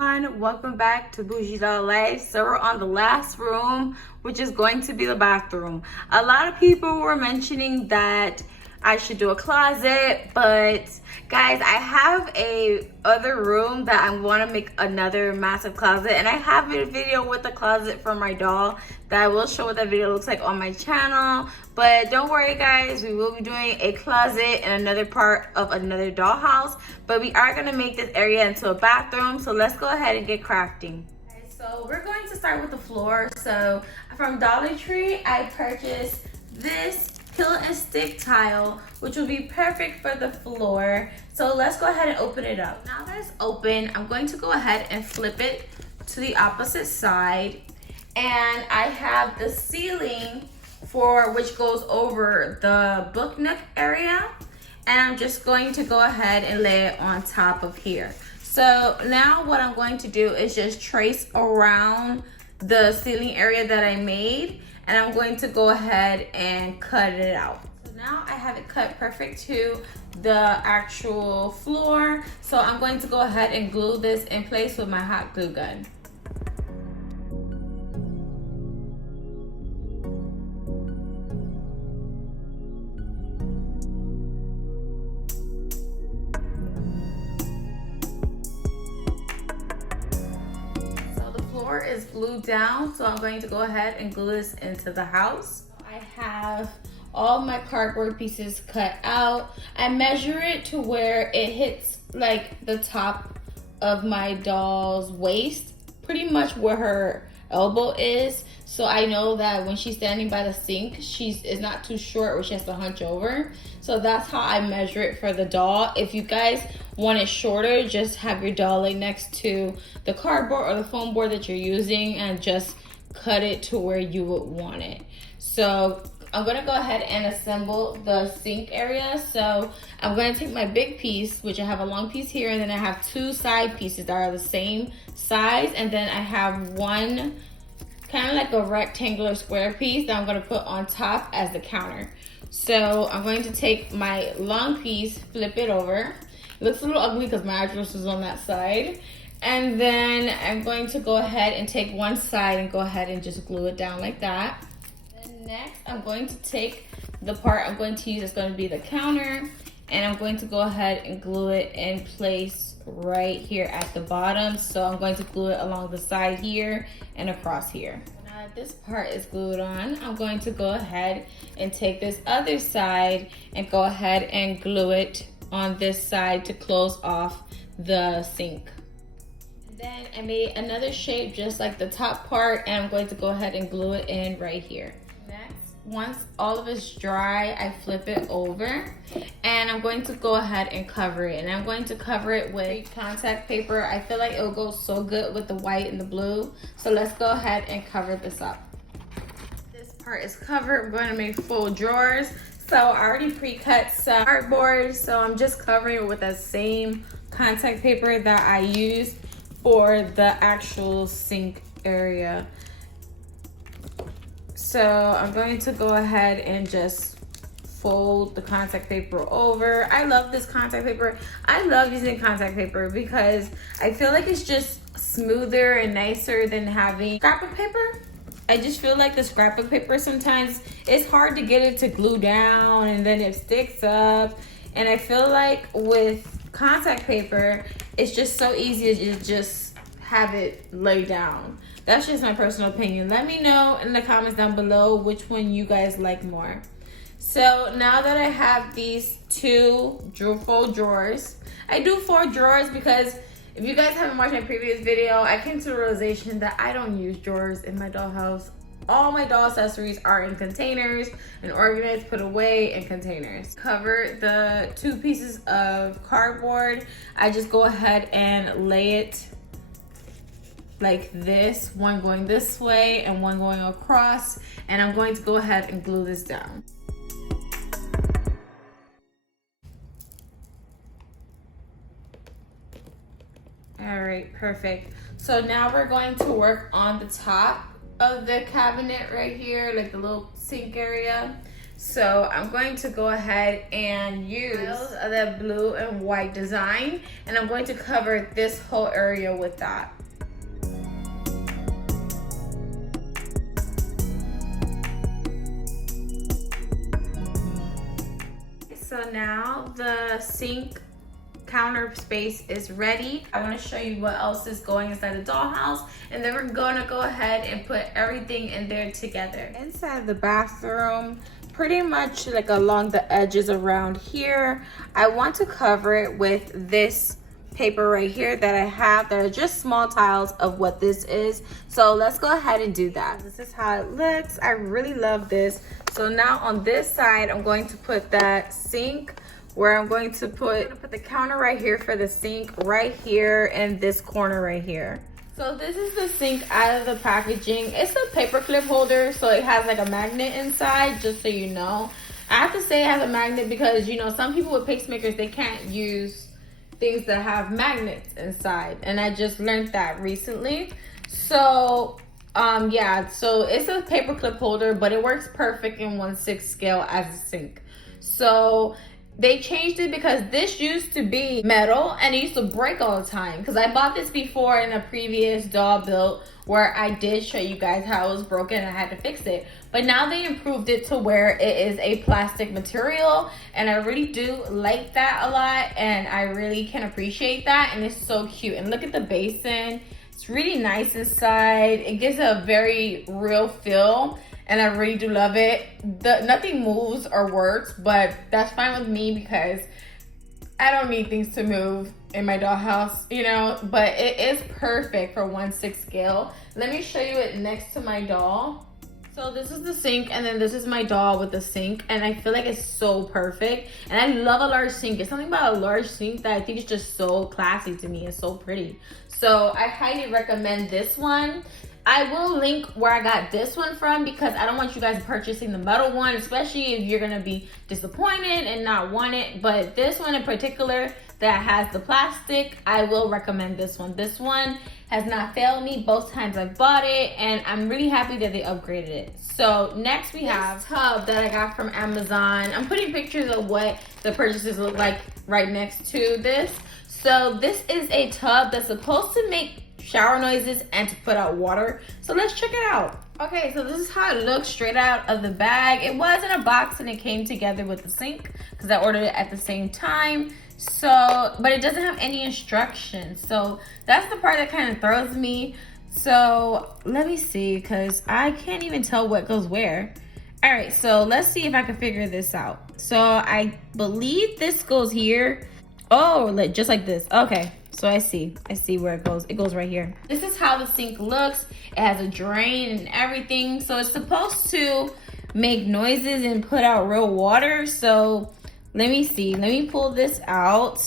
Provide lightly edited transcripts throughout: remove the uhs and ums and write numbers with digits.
Welcome back to Bougie Doll Life. So we're on the last room, which is going to be the bathroom. A lot of people were mentioning that I should do a closet, but guys, I have a other room that I want to make another massive closet, and I have a video with the closet for my doll that I will show what that video looks like on my channel. But don't worry guys, we will be doing a closet in another part of another dollhouse, but we are going to make this area into a bathroom. So let's go ahead and get crafting. Okay, so we're going to start with the floor. So from Dollar Tree, I purchased this peel and stick tile, which will be perfect for the floor. So let's go ahead and open it up. Now that it's open, I'm going to go ahead and flip it to the opposite side. And I have the ceiling for which goes over the book nook area. And I'm just going to go ahead and lay it on top of here. So now what I'm going to do is just trace around the ceiling area that I made, and I'm going to go ahead and cut it out. So now I have it cut perfect to the actual floor. So I'm going to go ahead and glue this in place with my hot glue gun. Is glued down, so I'm going to go ahead and glue this into the house. I have all my cardboard pieces cut out. I measure it to where it hits like the top of my doll's waist, pretty much where her elbow is, so I know that when she's standing by the sink, is not too short where she has to hunch over. So that's how I measure it for the doll. If you guys want it shorter, just have your doll lay next to the cardboard or the foam board that you're using and just cut it to where you would want it. So I'm gonna go ahead and assemble the sink area. So I'm gonna take my big piece, which I have a long piece here, and then I have two side pieces that are the same size, and then I have one kind of like a rectangular square piece that I'm gonna put on top as the counter. So I'm going to take my long piece, flip it over. It looks a little ugly because my address is on that side. And then I'm going to go ahead and take one side and go ahead and just glue it down like that. Then next, I'm going to take the part I'm going to use is going to be the counter, and I'm going to go ahead and glue it in place right here at the bottom. So I'm going to glue it along the side here and across here. Now that this part is glued on, I'm going to go ahead and take this other side and go ahead and glue it on this side to close off the sink. Then I made another shape just like the top part, and I'm going to go ahead and glue it in right here. Next, once all of it's dry, I flip it over, and I'm going to go ahead and cover it. And I'm going to cover it with contact paper. I feel like it'll go so good with the white and the blue. So let's go ahead and cover this up. This part is covered. We're going to make full drawers. So I already pre-cut some cardboard, so I'm just covering it with the same contact paper that I used for the actual sink area. So I'm going to go ahead and just fold the contact paper over. I love this contact paper. I love using contact paper because I feel like it's just smoother and nicer than having scrapbook paper. I just feel like the scrapbook paper sometimes it's hard to get it to glue down, and then it sticks up. And I feel like with contact paper, it's just so easy to just have it lay down. That's just my personal opinion. Let me know in the comments down below which one you guys like more. So now that I have these two full drawers, I do 4 drawers because if you guys haven't watched my previous video, I came to the realization that I don't use drawers in my dollhouse. All my doll accessories are in containers and organized, put away in containers. Cover the 2 pieces of cardboard. I just go ahead and lay it like this, one going this way and one going across, and I'm going to go ahead and glue this down. All right, perfect. So now we're going to work on the top of the cabinet right here, like the little sink area. So I'm going to go ahead and use the blue and white design, and I'm going to cover this whole area with that. So now the sink counter space is ready. I want to show you what else is going inside the dollhouse, and then we're gonna go ahead and put everything in there together. Inside the bathroom, pretty much like along the edges around here, I want to cover it with this paper right here that I have that are just small tiles of what this is. So let's go ahead and do that. This is how it looks. I really love this. So now on this side, I'm going to put that sink where I'm going to put the counter right here for the sink right here in this corner right here. So this is the sink out of the packaging. It's a paper clip holder, so it has like a magnet inside, just so you know. I have to say it has a magnet because, you know, some people with pacemakers, they can't use things that have magnets inside, and I just learned that recently. So yeah, so it's a paper clip holder, but it works perfect in 1/6 scale as a sink. So they changed it because this used to be metal and it used to break all the time, because I bought this before in a previous doll build where I did show you guys how it was broken and I had to fix it. But now they improved it to where it is a plastic material, and I really do like that a lot, and I really can appreciate that, and it's so cute. And look at the basin. It's really nice inside. It gives a very real feel, and I really do love it. Nothing moves or works, but that's fine with me because I don't need things to move in my dollhouse, you know, but it is perfect for 1/6 scale. Let me show you it next to my doll. So this is the sink, and then this is my doll with the sink, and I feel like it's so perfect. And I love a large sink. It's something about a large sink that I think is just so classy to me. It's so pretty. So I highly recommend this one. I will link where I got this one from because I don't want you guys purchasing the metal one, especially if you're gonna be disappointed and not want it. But this one in particular that has the plastic, I will recommend this one. This one has not failed me both times I've bought it, and I'm really happy that they upgraded it. So next we have this tub that I got from Amazon. I'm putting pictures of what the purchases look like right next to this. So this is a tub that's supposed to make shower noises and to put out water. So let's check it out. Okay, so this is how it looks straight out of the bag. It was in a box and it came together with the sink because I ordered it at the same time. So, but it doesn't have any instructions. So that's the part that kind of throws me. So let me see, because I can't even tell what goes where. All right, so let's see if I can figure this out. So I believe this goes here. Oh, just like this. Okay, so I see where it goes. It goes right here. This is how the sink looks. It has a drain and everything. So it's supposed to make noises and put out real water. So let me see. Let me pull this out.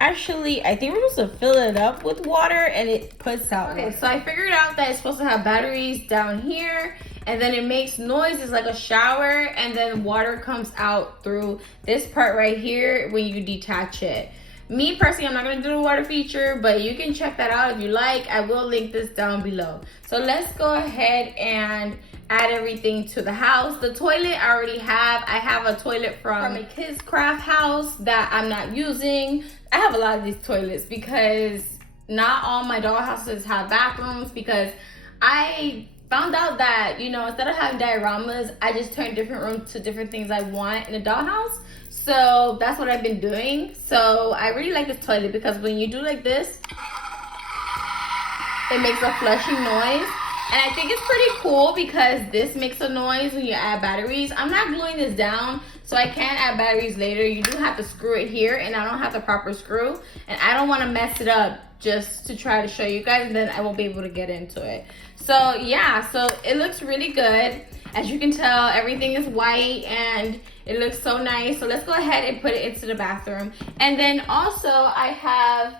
Actually, I think we're supposed to fill it up with water and it puts out. Okay, so I figured out that it's supposed to have batteries down here, and then it makes noises like a shower, and then water comes out through this part right here when you detach it. Me personally, I'm not gonna do the water feature, but you can check that out if you like. I will link this down below. So let's go ahead and add everything to the house. The toilet I already have. I have a toilet from a kids craft house that I'm not using. I have a lot of these toilets because not all my doll houses have bathrooms, because I found out that, you know, instead of having dioramas, I just turn different rooms to different things I want in a dollhouse. So that's what I've been doing. So I really like this toilet because when you do like this, it makes a flushing noise. And I think it's pretty cool because this makes a noise when you add batteries. I'm not gluing this down, so I can add batteries later. You do have to screw it here, and I don't have the proper screw. And I don't want to mess it up just to try to show you guys, and then I won't be able to get into it. So yeah, so it looks really good. As you can tell, everything is white and it looks so nice. So let's go ahead and put it into the bathroom. And then also I have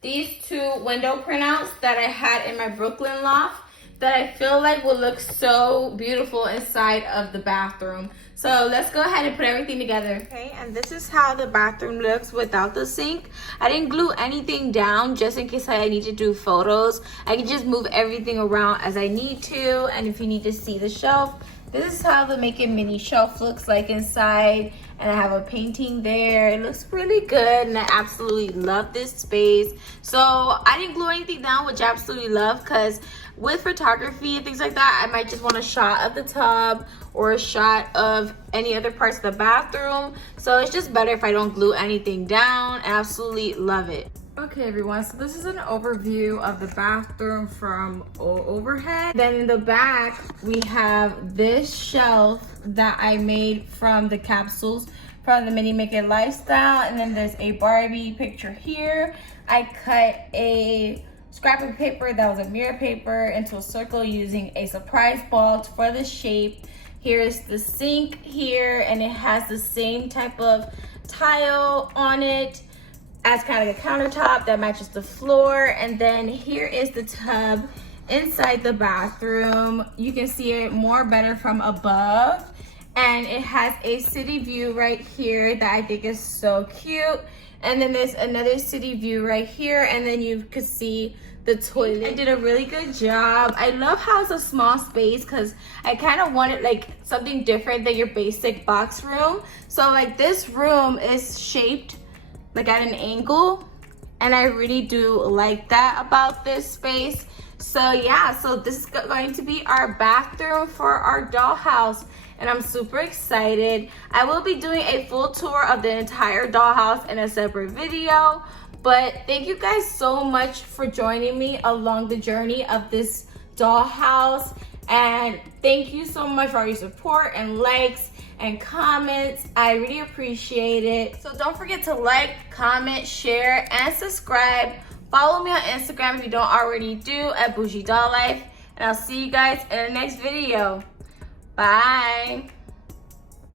these two window printouts that I had in my Brooklyn loft that I feel like will look so beautiful inside of the bathroom. So let's go ahead and put everything together. Okay, and this is how the bathroom looks without the sink. I didn't glue anything down just in case I need to do photos. I can just move everything around as I need to. And if you need to see the shelf, This is how the Make It Mini shelf looks like inside. And I have a painting there. It looks really good and I absolutely love this space. So I didn't glue anything down, which I absolutely love, because with photography and things like that, I might just want a shot of the tub or a shot of any other parts of the bathroom. So it's just better if I don't glue anything down. I absolutely love it. Okay everyone, so this is an overview of the bathroom from overhead. Then in the back, we have this shelf that I made from the capsules from the Mini Make It Lifestyle. And then there's a Barbie picture here. I cut a scrap of paper that was a mirror paper into a circle using a surprise ball for the shape. Here's the sink here, and it has the same type of tile on it as kind of a countertop that matches the floor. And then here is the tub inside the bathroom. You can see it more better from above, and it has a city view right here that I think is so cute. And then there's another city view right here, and then you could see the toilet. I did a really good job. I love how it's a small space because I kind of wanted like something different than your basic box room. So like this room is shaped like at an angle, and I really do like that about this space. So yeah, so this is going to be our bathroom for our dollhouse, and I'm super excited. I will be doing a full tour of the entire dollhouse in a separate video, but thank you guys so much for joining me along the journey of this dollhouse, and thank you so much for all your support and likes and comments. I really appreciate it. So don't forget to like, comment, share, and subscribe. Follow me on Instagram if you don't already do, at Bougie Doll Life. And I'll see you guys in the next video. Bye.